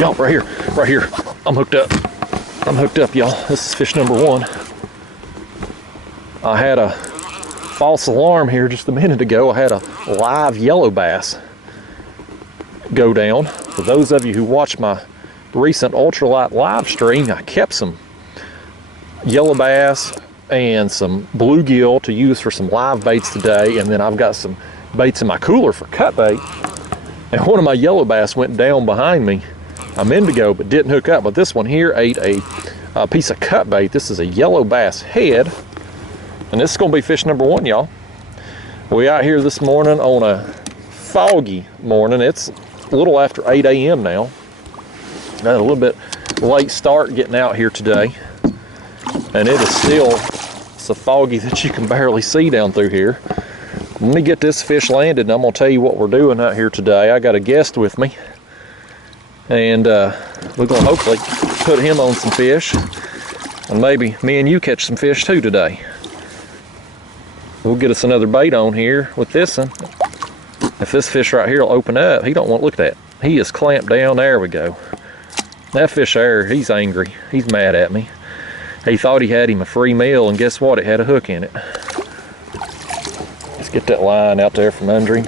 Y'all, right here. I'm hooked up. Y'all. This is fish number 1. I had a false alarm here just a minute ago. I had a live yellow bass go down. For those of you who watched my recent ultralight live stream, I kept some yellow bass and some bluegill to use for some live baits today, and then I've got some baits in my cooler for cut bait. And one of my yellow bass went down behind me a minute ago but didn't hook up, but this one here ate a piece of cut bait. This is a yellow bass head, and this is going to be fish number 1, y'all. We out here this morning on a foggy morning. It's a little after 8 a.m. now. Got a little bit late start getting out here today, and it is still so foggy that you can barely see down through here. Let me get this fish landed and I'm going to tell you what we're doing out here today. I got a guest with me, and we're going to hopefully put him on some fish, and maybe me and you catch some fish too today. We'll get us another bait on here with this one. If this fish right here will open up, he don't want, look at that. He is clamped down. There we go. That fish there, he's angry. He's mad at me. He thought he had him a free meal, and guess what? It had a hook in it. Let's get that line out there from under him.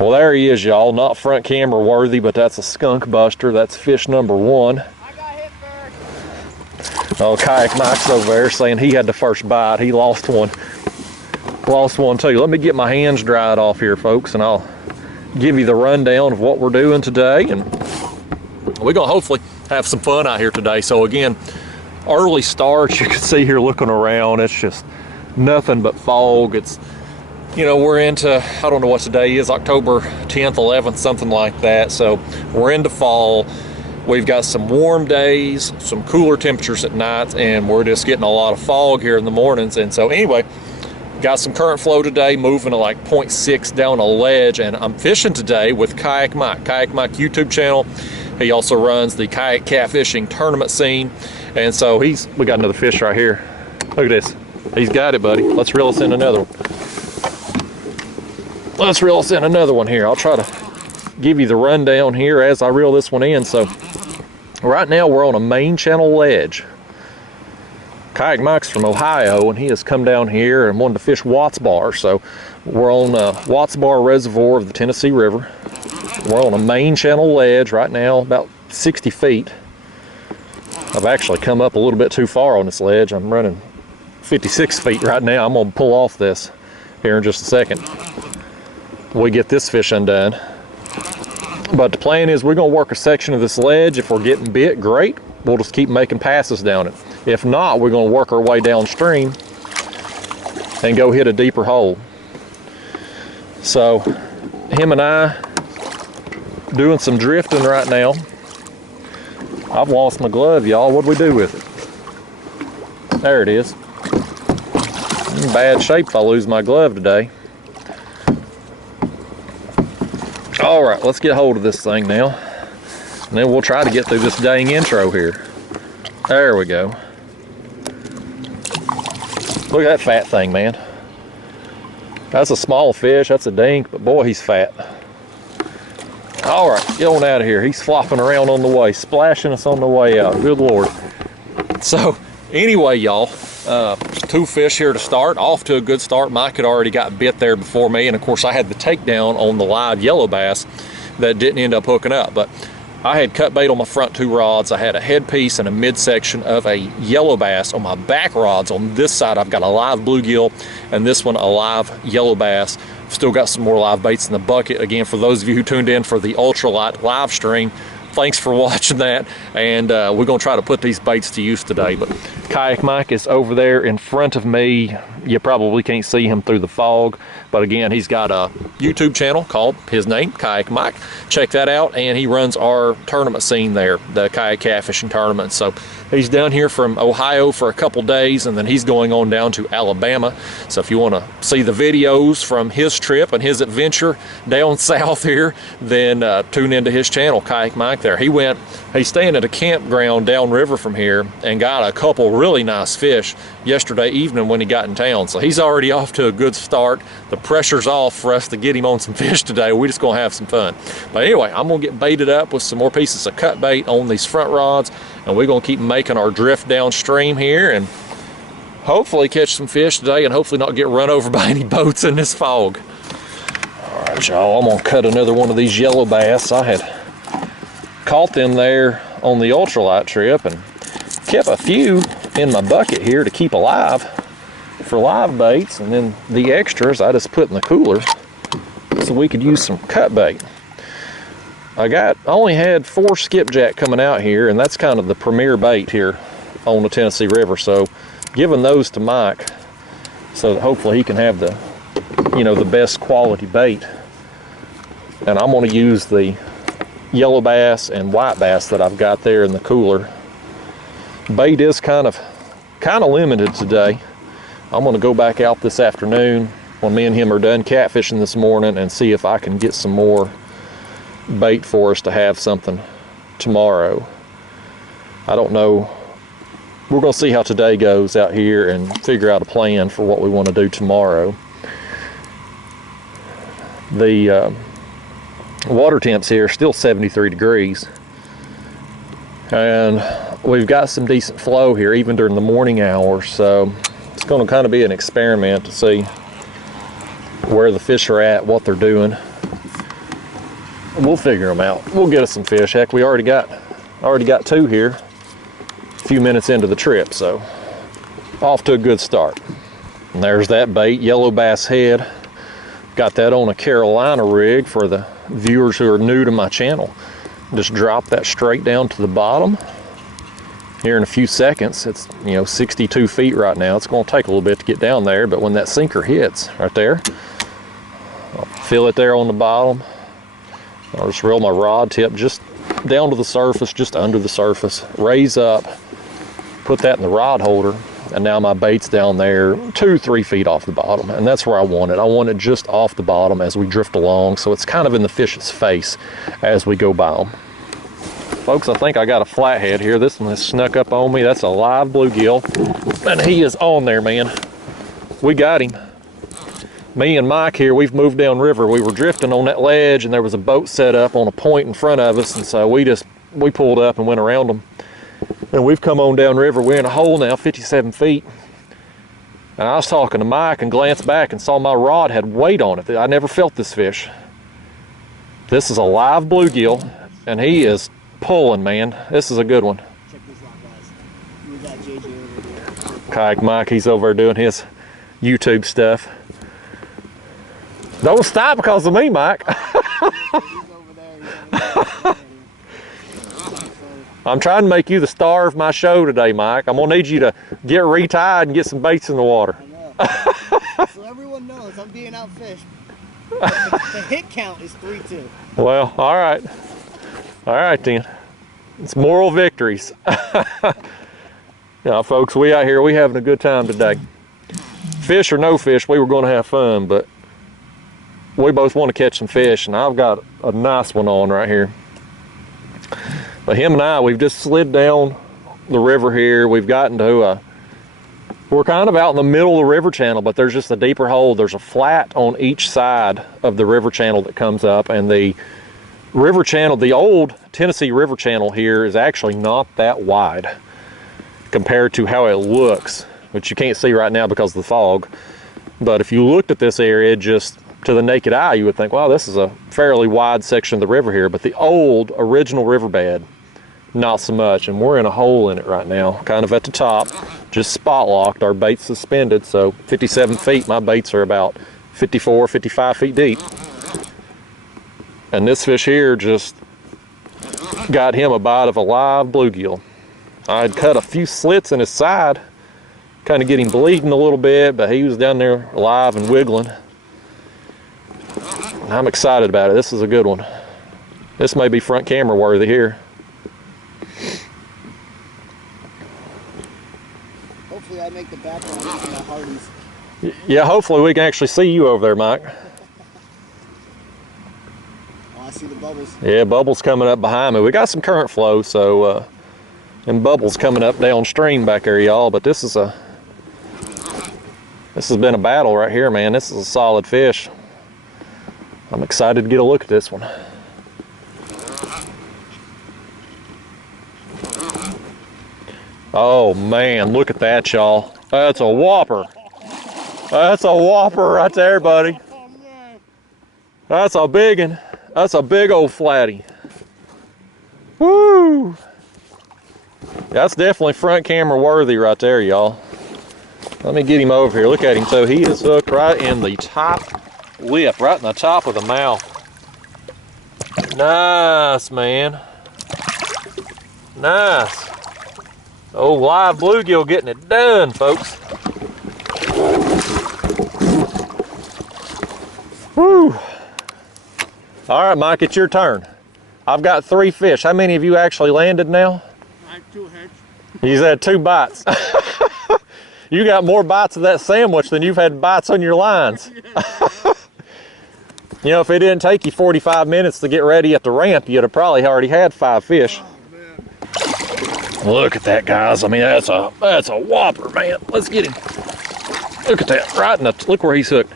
Well, there he is, y'all. Not front camera worthy, but that's a skunk buster. That's fish number 1. I got hit first. Oh, Kayak Mike's over there saying he had the first bite. He lost one. Lost one too. Let me get my hands dried off here, folks, and I'll give you the rundown of what we're doing today. And we're gonna hopefully have some fun out here today. So again, early start, you can see here looking around, it's just nothing but fog. It's, you know, we're into, I don't know what today is, October 10th, 11th, something like that. So we're into fall. We've got some warm days, some cooler temperatures at night, and we're just getting a lot of fog here in the mornings. And so anyway, got some current flow today, moving to like 0.6 down a ledge, and I'm fishing today with Kayak Mike. Kayak Mike YouTube channel. He also runs the Kayak Catfishing tournament scene, and so we got another fish right here. Look at this. He's got it, buddy. Let's reel us in another one. Let's reel us in another one here. I'll try to give you the rundown here as I reel this one in. So right now we're on a main channel ledge. Kayak Mike's from Ohio, and he has come down here and wanted to fish Watts Bar. So we're on Watts Bar Reservoir of the Tennessee River. We're on a main channel ledge right now, about 60 feet. I've actually come up a little bit too far on this ledge. I'm running 56 feet right now. I'm gonna pull off this here in just a second. We get this fish undone. But the plan is we're gonna work a section of this ledge. If we're getting bit, great. We'll just keep making passes down it. If not, we're gonna work our way downstream and go hit a deeper hole. So him and I doing some drifting right now. I've lost my glove, y'all. What'd we do with it? There it is. I'm in bad shape if I lose my glove today. All right, let's get hold of this thing now, and then we'll try to get through this dang intro here. There we go. Look at that fat thing, man. That's a small fish, that's a dink, but boy, he's fat. All right, get on out of here. He's flopping around on the way, splashing us on the way out. Good Lord. So anyway, y'all, 2 fish here to start. Off to a good start. Mike had already got bit there before me, and of course I had the takedown on the live yellow bass that didn't end up hooking up. But I had cut bait on my front 2 rods. I had a headpiece and a midsection of a yellow bass on my back rods. On this side I've got a live bluegill, and this one a live yellow bass. Still got some more live baits in the bucket. Again, for those of you who tuned in for the ultralight live stream, thanks for watching that, and we're gonna try to put these baits to use today. But Kayak Mike is over there in front of me. You probably can't see him through the fog, but again, he's got a YouTube channel called his name, Kayak Mike. Check that out, and he runs our tournament scene there, the Kayak Catfishing tournament. So he's down here from Ohio for a couple days, and then he's going on down to Alabama. So if you want to see the videos from his trip and his adventure down south here, then tune into his channel, Kayak Mike there. He's staying at a campground downriver from here and got a couple really nice fish yesterday evening when he got in town. So he's already off to a good start. The pressure's off for us to get him on some fish today. We're just gonna have some fun. But anyway, I'm gonna get baited up with some more pieces of cut bait on these front rods, and we're gonna keep making our drift downstream here and hopefully catch some fish today, and hopefully not get run over by any boats in this fog. All right, y'all, I'm gonna cut another one of these yellow bass. I had caught them there on the ultralight trip and kept a few in my bucket here to keep alive for live baits, and then the extras I just put in the cooler so we could use some cut bait. I only had 4 skipjack coming out here, and that's kind of the premier bait here on the Tennessee River, so giving those to Mike so that hopefully he can have the, you know, the best quality bait. And I'm going to use the yellow bass and white bass that I've got there in the cooler. Bait is kind of limited today. I'm going to go back out this afternoon when me and him are done catfishing this morning and see if I can get some more bait for us to have something tomorrow. I don't know. We're going to see how today goes out here and figure out a plan for what we want to do tomorrow. The water temps here are still 73 degrees, and we've got some decent flow here even during the morning hours, so it's going to kind of be an experiment to see where the fish are at, what they're doing. We'll figure them out. We'll get us some fish. Heck, we already got 2 here a few minutes into the trip, so off to a good start. And there's that bait, yellow bass head. Got that on a Carolina rig for the viewers who are new to my channel. Just drop that straight down to the bottom. Here in a few seconds, it's 62 feet right now. It's going to take a little bit to get down there, but when that sinker hits right there, I'll feel it there on the bottom. I'll just reel my rod tip just down to the surface, just under the surface, raise up, put that in the rod holder, and now my bait's down there 2-3 feet off the bottom, and that's where I want it. I want it just off the bottom as we drift along, so it's kind of in the fish's face as we go by them. Folks, I think I got a flathead here. This one has snuck up on me. That's a live bluegill, and he is on there, man. We got him. Me and Mike here, we've moved down river. We were drifting on that ledge, and there was a boat set up on a point in front of us, and so we pulled up and went around them. And we've come on down river. We're in a hole now, 57 feet. And I was talking to Mike and glanced back and saw my rod had weight on it. I never felt this fish. This is a live bluegill, and he is pulling, man. This is a good one. Check this out, guys. We got JJ over here. Kayak Mike, he's over there doing his YouTube stuff. Don't stop because of me, Mike. He's over there. I'm trying to make you the star of my show today, Mike. I'm gonna need you to get retied and get some baits in the water. I know. So everyone knows I'm being outfished. The hit count is 3-2. Well, all right. All right then. It's moral victories. Yeah, folks, we out here, we having a good time today. Fish or no fish, we were gonna have fun, but we both want to catch some fish, and I've got a nice one on right here. But him and I, we've just slid down the river here. We've gotten to we're kind of out in the middle of the river channel, but there's just a deeper hole. There's a flat on each side of the river channel that comes up, and the river channel, the old Tennessee River channel here is actually not that wide compared to how it looks, which you can't see right now because of the fog. But if you looked at this area just to the naked eye, you would think, wow, this is a fairly wide section of the river here. But the old original riverbed, not so much. And we're in a hole in it right now, kind of at the top, just spot locked. Our bait's suspended, so 57 feet. My baits are about 54, 55 feet deep. And this fish here just got him a bite of a live bluegill. I had cut a few slits in his side, kind of get him bleeding a little bit, but he was down there alive and wiggling. I'm excited about it. This is a good one. This may be front camera worthy here. Hopefully I make the background on that Hardee's. Yeah, hopefully we can actually see you over there, Mike. Oh, I see the bubbles. Yeah, bubbles coming up behind me. We got some current flow, so And bubbles coming up downstream back there, y'all. But this has been a battle right here, man. This is a solid fish. I'm excited to get a look at this one. Oh man, look at that, y'all. That's a whopper. That's a whopper right there, buddy. That's a big one. That's a big old flatty. Woo! That's definitely front camera worthy right there, y'all. Let me get him over here. Look at him. So he is hooked right in the top lip, right in the top of the mouth. Nice, man. Nice. Oh, live bluegill getting it done, folks. Woo. All right, Mike, it's your turn. I've got 3 fish. How many of you actually landed now? I have 2 heads. He's had 2 bites. You got more bites of that sandwich than you've had bites on your lines. You know, if it didn't take you 45 minutes to get ready at the ramp, you'd have probably already had 5 fish. Oh, look at that, guys. I mean, that's a whopper, man. Let's get him. Look at that. Right in the, look where he's hooked.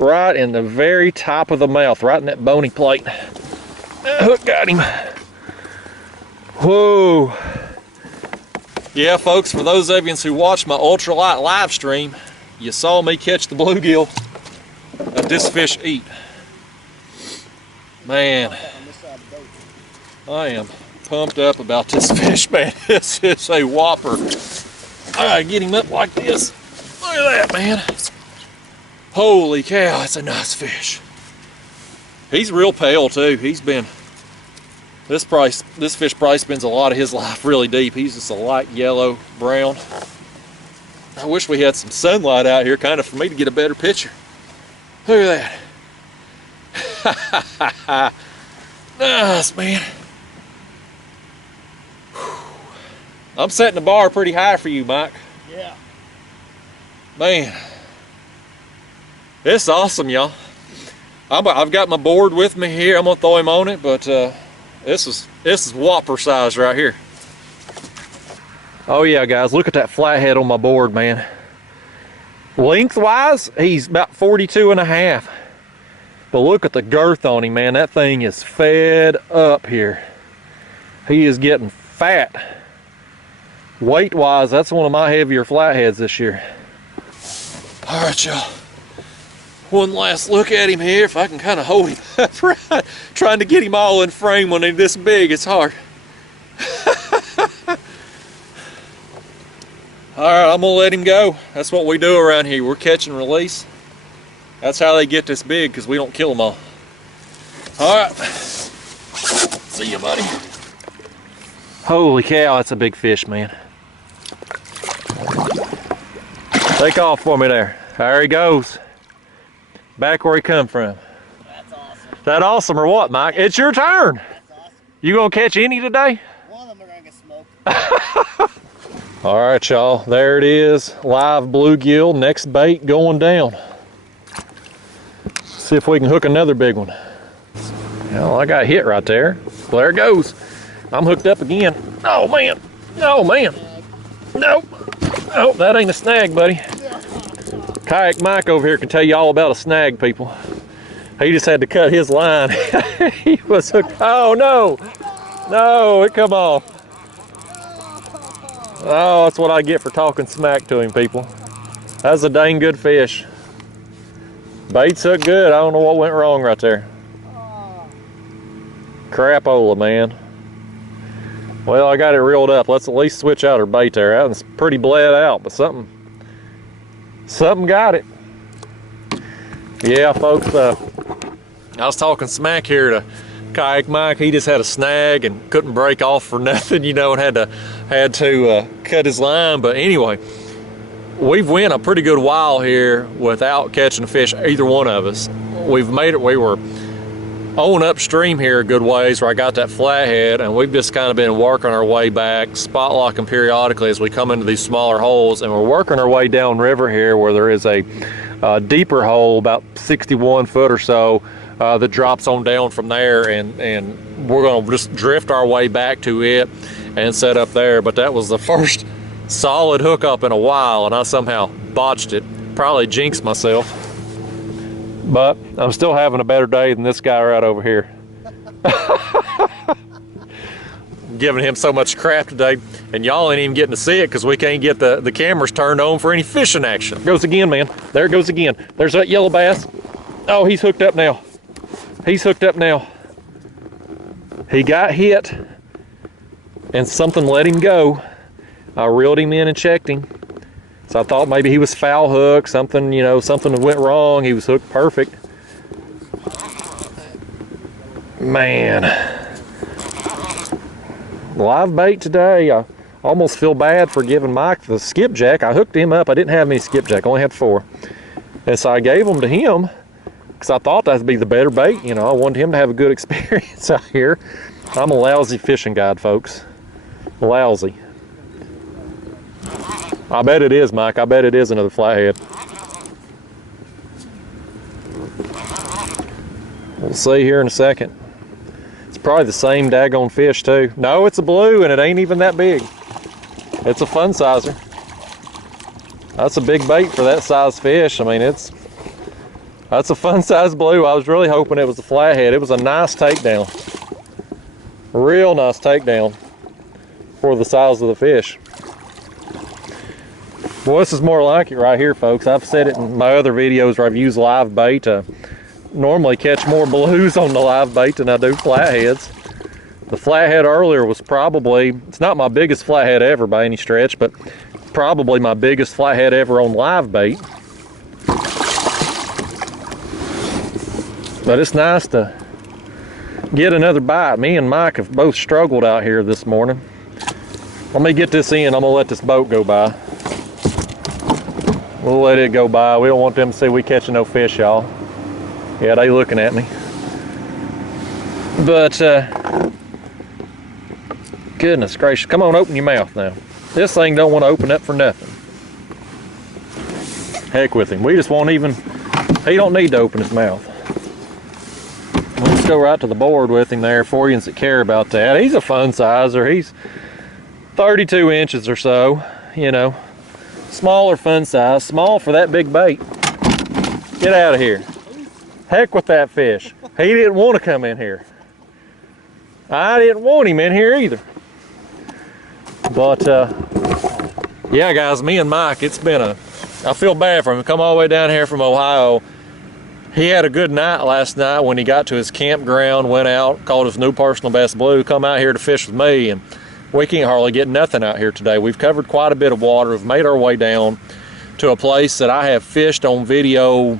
Right in the very top of the mouth, right in that bony plate. That hook got him. Whoa. Yeah, folks, for those of you who watched my ultralight live stream, you saw me catch the bluegill that this fish eat. Man, I am pumped up about this fish, man. This is a whopper. All right, get him up like this. Look at that, man. Holy cow, that's a nice fish. He's real pale too. He's been, this fish probably spends a lot of his life really deep. He's just a light yellow, brown. I wish we had some sunlight out here kind of for me to get a better picture. Look at that. Nice, man. I'm setting the bar pretty high for you, Mike. Yeah. Man. It's awesome, y'all. I've got my board with me here. I'm gonna throw him on it, but this is whopper size right here. Oh yeah, guys, look at that flathead on my board, man. Lengthwise, he's about 42 and a half. But look at the girth on him, man. That thing is fed up here. He is getting fat. Weight-wise, that's one of my heavier flatheads this year. All right, y'all. One last look at him here, if I can kind of hold him up right. Trying to get him all in frame when he's this big, it's hard. All right, I'm gonna let him go. That's what we do around here. We're catch and release. That's how they get this big, because we don't kill them all. All right. See you, buddy. Holy cow, that's a big fish, man. Take off for me there. There he goes. Back where he come from. That's awesome. That awesome or what, Mike? It's your turn. That's awesome. You gonna catch any today? One of them are gonna get smoked. All right, y'all. There it is. Live bluegill. Next bait going down. See if we can hook another big one. Well, I got hit right there. Well, there it goes. I'm hooked up again. Oh man. Oh man. Nope. Oh, that ain't a snag, buddy. Kayak Mike over here can tell you all about a snag, people. He just had to cut his line. He was hooked. Oh no. No, it come off. Oh, that's what I get for talking smack to him, people. That's a dang good fish. Bait's hooked good. I don't know what went wrong right there. Crapola, man. Well, I got it reeled up. Let's at least switch out her bait there. That one's pretty bled out, but something got it. Yeah, folks, I was talking smack here to Kayak Mike. He just had a snag and couldn't break off for nothing, you know, and had to cut his line. But anyway, we've went a pretty good while here without catching a fish, either one of us. We've made it. We were on upstream here a good ways where I got that flathead, and we've just kind of been working our way back, spot locking periodically as we come into these smaller holes, and we're working our way down river here where there is a deeper hole, about 61 foot or so, that drops on down from there, and we're going to just drift our way back to it. and set up there, but that was the first solid hookup in a while, and I somehow botched it. Probably jinxed myself, but I'm still having a better day than this guy right over here. Giving him so much crap today, and y'all ain't even getting to see it because we can't get the cameras turned on for any fishing action. Goes again, man. There it goes again. There's that yellow bass. Oh, he's hooked up now. He's hooked up now. He got hit and something let him go. I reeled him in and checked him. So I thought maybe he was foul hooked, something, you know, something went wrong. He was hooked perfect. Man. Live bait today. I almost feel bad for giving Mike the skipjack. I hooked him up. I didn't have any skipjack, only had 4. And so I gave them to him because I thought that'd be the better bait. You know, I wanted him to have a good experience out here. I'm a lousy fishing guide, folks. Lousy. I bet it is, Mike. I bet it is another flathead. We'll see here in a second. It's probably the same daggone fish too. No, it's a blue and it ain't even that big. It's a fun sizer. That's a big bait for that size fish. I mean, that's a fun size blue. I was really hoping it was a flathead. It was a nice takedown. Real nice takedown for the size of the fish. Well, this is more like it right here, folks. I've said it in my other videos where I've used live bait to normally catch more blues on the live bait than I do flatheads. The flathead earlier was probably, it's not my biggest flathead ever by any stretch, but probably my biggest flathead ever on live bait. But it's nice to get another bite. Me and Mike have both struggled out here this morning. Let me get this in. I'm gonna let this boat go by. We'll let it go by. We don't want them to see we catching no fish, y'all. Yeah, they looking at me. But, goodness gracious. Come on, open your mouth now. This thing don't want to open up for nothing. Heck with him. We just won't even, he don't need to open his mouth. Let's go right to the board with him there for you that care about that. He's a fun sizer. He's 32 inches or so, you know. Smaller fun size. Small for that big bait. Get out of here. Heck with that fish. He didn't want to come in here. I didn't want him in here either. But yeah, guys, me and Mike, it's been I feel bad for him. Come all the way down here from Ohio. He had a good night last night when he got to his campground, went out, caught his new personal best blue, come out here to fish with me, and we can't hardly get nothing out here today. We've covered quite a bit of water. We've made our way down to a place that I have fished on video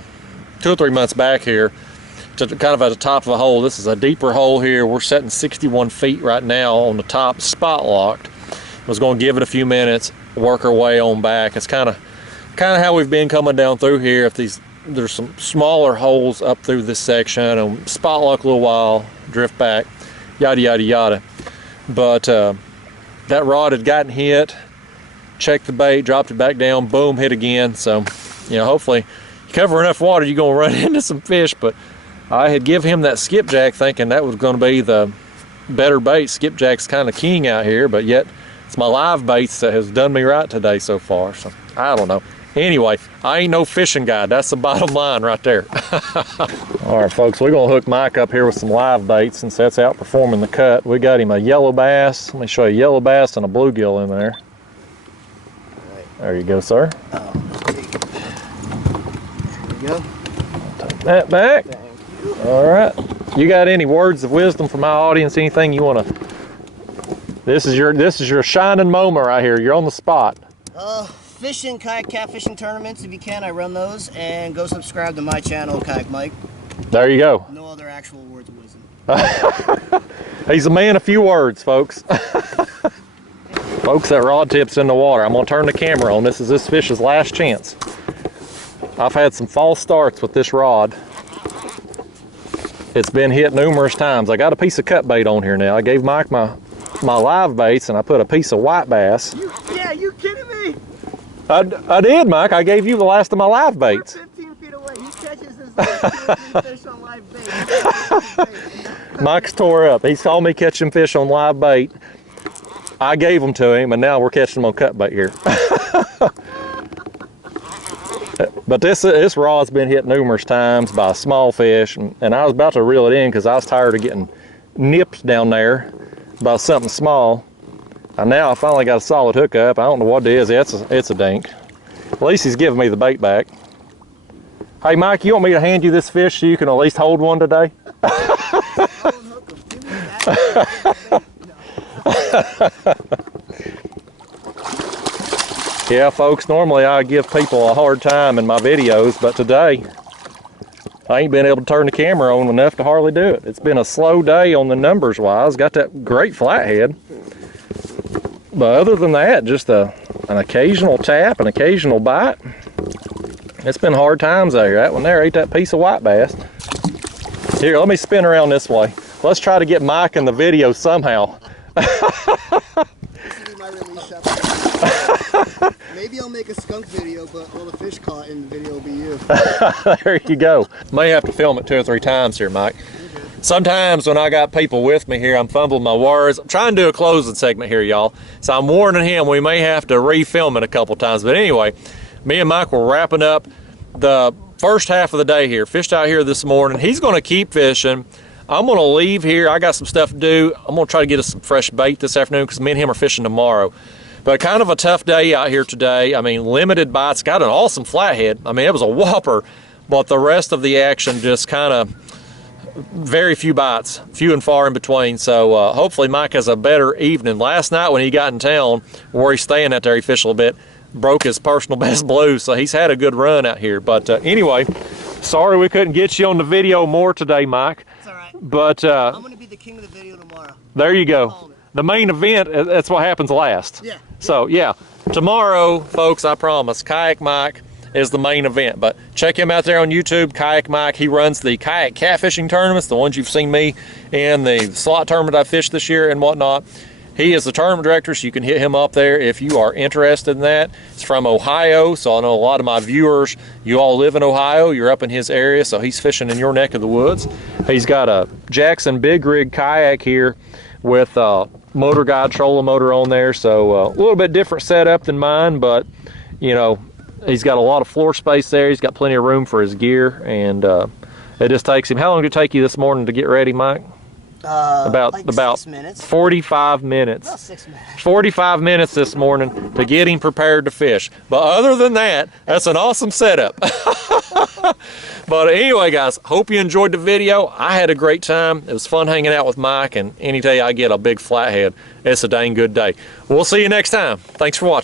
2 or 3 months back here, to kind of at the top of a hole. This is a deeper hole here. We're setting 61 feet right now on the top, spot locked. I was going to give it a few minutes, work our way on back. It's kind of how we've been coming down through here. If there's some smaller holes up through this section, and spot lock a little while, drift back, yada yada yada. But that rod had gotten hit, checked the bait, dropped it back down, boom, hit again. So, you know, hopefully you cover enough water, you're gonna run into some fish. But I had give him that skipjack thinking that was gonna be the better bait. Skipjack's kind of king out here, but yet it's my live baits that has done me right today so far. So I don't know. Anyway, I ain't no fishing guide. That's the bottom line right there. All right, folks, we're gonna hook Mike up here with some live baits since that's outperforming the cut. We got him a yellow bass. Let me show you a yellow bass and a bluegill in there. Right. There you go, sir. Oh, there you go. Take that back. Thank you. All right. You got any words of wisdom for my audience? Anything you want to? This is your shining moment right here. You're on the spot. Fishing, kayak catfishing tournaments, if you can, I run those. And go subscribe to my channel, Kayak Mike. There you go. No other actual words of wisdom. He's a man of few words, folks. Folks, that rod tip's in the water. I'm gonna turn the camera on. This is this fish's last chance. I've had some false starts with this rod. It's been hit numerous times. I got a piece of cut bait on here now. I gave Mike my live baits, and I put a piece of white bass. You kidding me? I did, Mike. I gave you the last of my live baits. We're 15 feet away. He catches his like 2 or 3 fish on live bait. Mike's tore up. He saw me catching fish on live bait. I gave them to him, and now we're catching them on cut bait here. But this rod's been hit numerous times by small fish, and I was about to reel it in because I was tired of getting nipped down there by something small. And now I finally got a solid hookup. I don't know what it is. It's a dink. At least he's giving me the bait back. Hey Mike, you want me to hand you this fish so you can at least hold one today? Yeah, folks, normally I give people a hard time in my videos, but today I ain't been able to turn the camera on enough to hardly do it. It's been a slow day on the numbers wise. Got that great flathead. But other than that, just an occasional tap, an occasional bite. It's been hard times out here. That one there ate that piece of white bass. Here, let me spin around this way. Let's try to get Mike in the video somehow. Maybe I'll make a skunk video, but all the fish caught in the video will be you. There you go. May have to film it 2 or 3 times here, Mike. Okay. Sometimes when I got people with me here, I'm fumbling my words. I'm trying to do a closing segment here, y'all. So I'm warning him we may have to re-film it a couple times. But anyway, me and Mike were wrapping up the first half of the day here. Fished out here this morning. He's going to keep fishing. I'm going to leave here. I got some stuff to do. I'm going to try to get us some fresh bait this afternoon because me and him are fishing tomorrow. But kind of a tough day out here today. I mean, limited bites. Got an awesome flathead. I mean, it was a whopper. But the rest of the action just kind of very few bites, few and far in between. So hopefully Mike has a better evening. Last night when he got in town, where he's staying out there, he fished a little bit, broke his personal best blue. So he's had a good run out here. But anyway, sorry we couldn't get you on the video more today, Mike. It's all right. But I'm going to be the king of the video tomorrow. There you go. The main event, that's what happens last. Yeah. So yeah, tomorrow, folks, I promise, Kayak Mike is the main event. But check him out there on YouTube, Kayak Mike. He runs the kayak catfishing tournaments, the ones you've seen me in, the slot tournament I fished this year and whatnot. He is the tournament director, so you can hit him up there if you are interested in that. It's from Ohio, so I know a lot of my viewers, you all live in Ohio, you're up in his area, so he's fishing in your neck of the woods. He's got a Jackson Big Rig kayak here with motor guide trolling motor on there, so a little bit different setup than mine, but you know, he's got a lot of floor space there. He's got plenty of room for his gear, and it just takes him. How long did it take you this morning to get ready, Mike? About 6 minutes. 45 minutes. About 6 minutes. 45 minutes this morning to get him prepared to fish. But other than that, that's an awesome setup. But anyway, guys, hope you enjoyed the video. I had a great time. It was fun hanging out with Mike, and any day I get a big flathead, it's a dang good day. We'll see you next time. Thanks for watching.